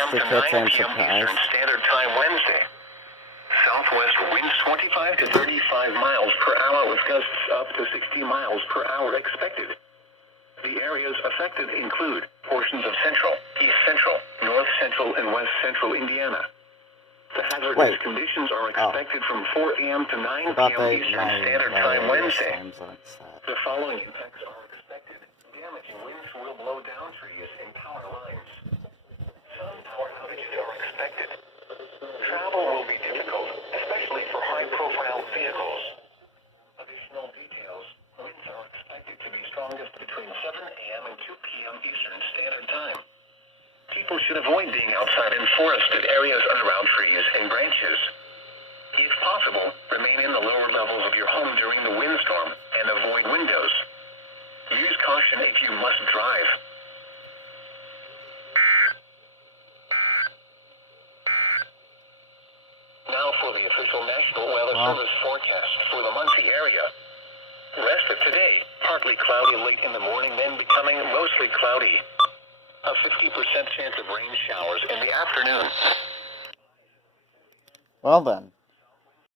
honestly, kids, I'm Eastern surprised. Standard Time Wednesday. Southwest winds 25 to 35 miles per hour with gusts up to 60 miles per hour expected. The areas affected include portions of central, east central, north central, and west central Indiana. The hazardous conditions are expected from 4 a.m. to 9 p.m. Eastern Standard Time Wednesday. The following impacts are expected. Damaging winds will blow down trees and power lines. Some power outages are expected. Travel will be difficult, especially for high-profile vehicles. Additional details. Winds are expected to be strongest between 7 a.m. and 2 p.m. Eastern Standard Time. People should avoid being outside in forested areas around trees and branches. If possible, remain in the lower levels of your home during the windstorm and avoid windows. Use caution if you must drive. Now for the official National Weather Service forecast for the Muncie area. Rest of today, partly cloudy late in the morning, then becoming mostly cloudy. A 50% chance of rain showers in the afternoon. Well then.